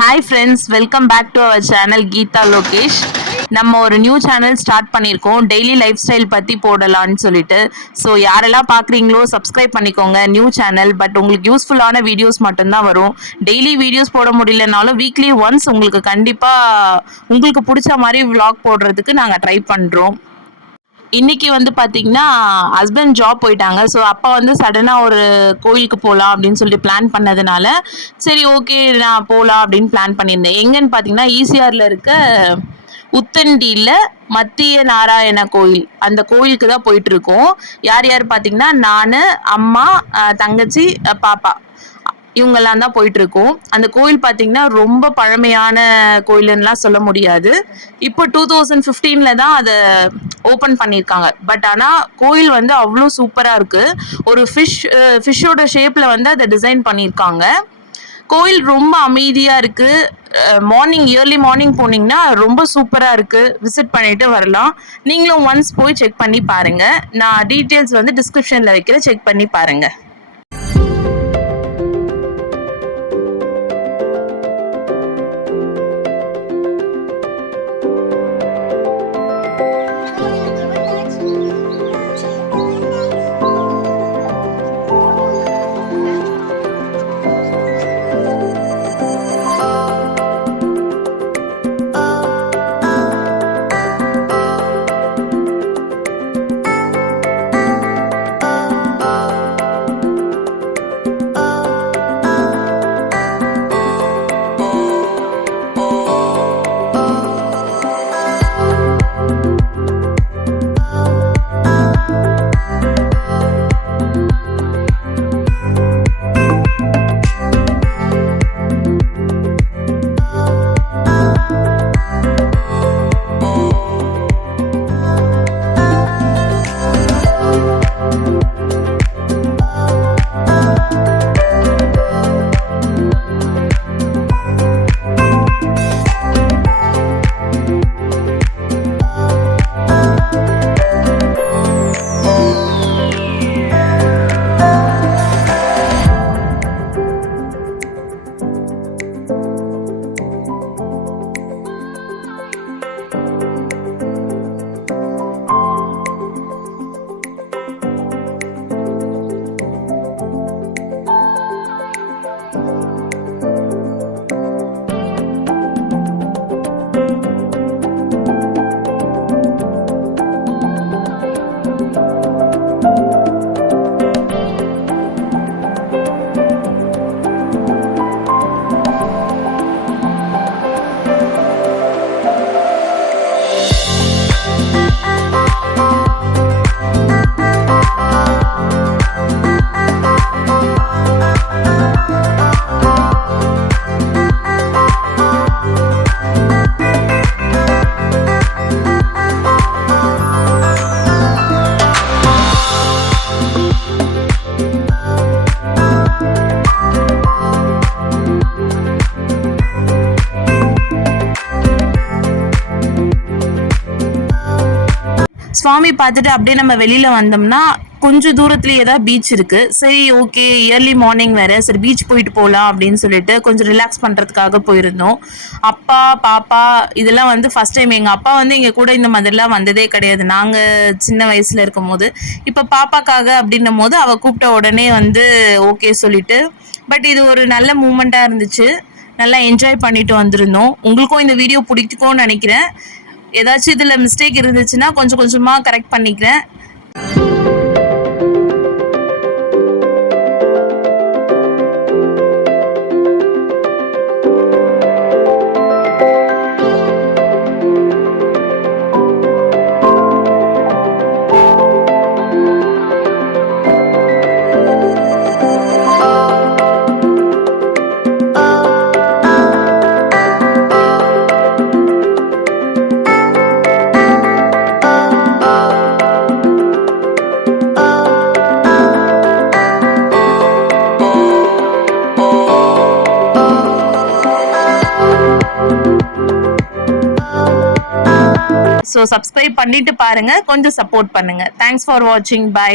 Hi friends, welcome back to our channel Geetha Lokesh. நம்ம ஒரு new channel start பண்ணியிருக்கோம், daily lifestyle பற்றி போடலான்னு சொல்லிட்டு. ஸோ யாரெல்லாம் பார்க்குறீங்களோ சப்ஸ்கிரைப் பண்ணிக்கோங்க. நியூ சேனல், பட் உங்களுக்கு யூஸ்ஃபுல்லான வீடியோஸ் மட்டும்தான் வரும். டெய்லி வீடியோஸ் போட முடியலனாலும் வீக்லி ஒன்ஸ் உங்களுக்கு கண்டிப்பாக உங்களுக்கு பிடிச்ச மாதிரி vlog போடுறதுக்கு நாங்கள் ட்ரை பண்ணுறோம். இன்னைக்கு வந்து பார்த்தீங்கன்னா ஹஸ்பண்ட் ஜாப் போயிட்டாங்க. ஸோ அப்பா வந்து சடனாக ஒரு கோயிலுக்கு போகலாம் அப்படின்னு சொல்லிட்டு பிளான் பண்ணதுனால, சரி ஓகே நான் போகலாம் அப்படின்னு பிளான் பண்ணியிருந்தேன். எங்கன்னு பார்த்தீங்கன்னா ஈசிஆரில் இருக்க உத்தண்டியில் மத்திய நாராயண கோயில், அந்த கோயிலுக்கு தான் போயிட்டு இருக்கோம். யார் யார் பார்த்தீங்கன்னா நான், அம்மா, தங்கச்சி, பாப்பா, இவங்கெல்லாம் தான் போயிட்டு இருக்கோம். அந்த கோயில் பார்த்தீங்கன்னா ரொம்ப பழமையான கோயிலுன்னெலாம் சொல்ல முடியாது. இப்போ 2015 தான் அதை ஓப்பன் பண்ணியிருக்காங்க. பட் ஆனால் கோயில் வந்து அவ்வளோ சூப்பராக இருக்குது. ஒரு ஃபிஷ்ஷோட ஷேப்பில் வந்து அதை டிசைன் பண்ணியிருக்காங்க. கோயில் ரொம்ப அமைதியாக இருக்குது. ஏர்லி மார்னிங் போனீங்கன்னா ரொம்ப சூப்பராக இருக்குது. விசிட் பண்ணிட்டு வரலாம். நீங்களும் ஒன்ஸ் போய் செக் பண்ணி பாருங்கள். நான் டீட்டெயில்ஸ் வந்து டிஸ்கிரிப்ஷனில் வைக்கிறேன், செக் பண்ணி பாருங்கள். சுவாமி பார்த்துட்டு அப்படியே நம்ம வெளியில் வந்தோம்னா கொஞ்சம் தூரத்துலேயே தான் பீச் இருக்குது. சரி ஓகே, இயர்லி மார்னிங் வேறு, சரி பீச் போயிட்டு போகலாம் அப்படின்னு சொல்லிட்டு கொஞ்சம் ரிலாக்ஸ் பண்ணுறதுக்காக போயிருந்தோம். அப்பா பாப்பா இதெல்லாம் வந்து ஃபஸ்ட் டைம். எங்கள் அப்பா வந்து எங்கள் கூட இந்த மாதிரிலாம் வந்ததே கிடையாது நாங்கள் சின்ன வயசில் இருக்கும் போது. இப்போ பாப்பாக்காக அப்படின்னும் போது அவள் கூப்பிட்ட உடனே வந்து ஓகே சொல்லிட்டு, பட் இது ஒரு நல்ல மூமெண்ட்டாக இருந்துச்சு. நல்லா என்ஜாய் பண்ணிட்டு வந்திருந்தோம். உங்களுக்கும் இந்த வீடியோ பிடிக்கும்னு நினைக்கிறேன். ஏதாச்சும் இதில் மிஸ்டேக் இருந்துச்சுன்னா கொஞ்சம் கொஞ்சமாக கரெக்ட் பண்ணிக்கிறேன். ஸோ சப்ஸ்கிரைப் பண்ணிட்டு பாருங்க, கொஞ்சம் சப்போர்ட் பண்ணுங்க. தேங்க்ஸ் ஃபார் வாட்சிங். பை.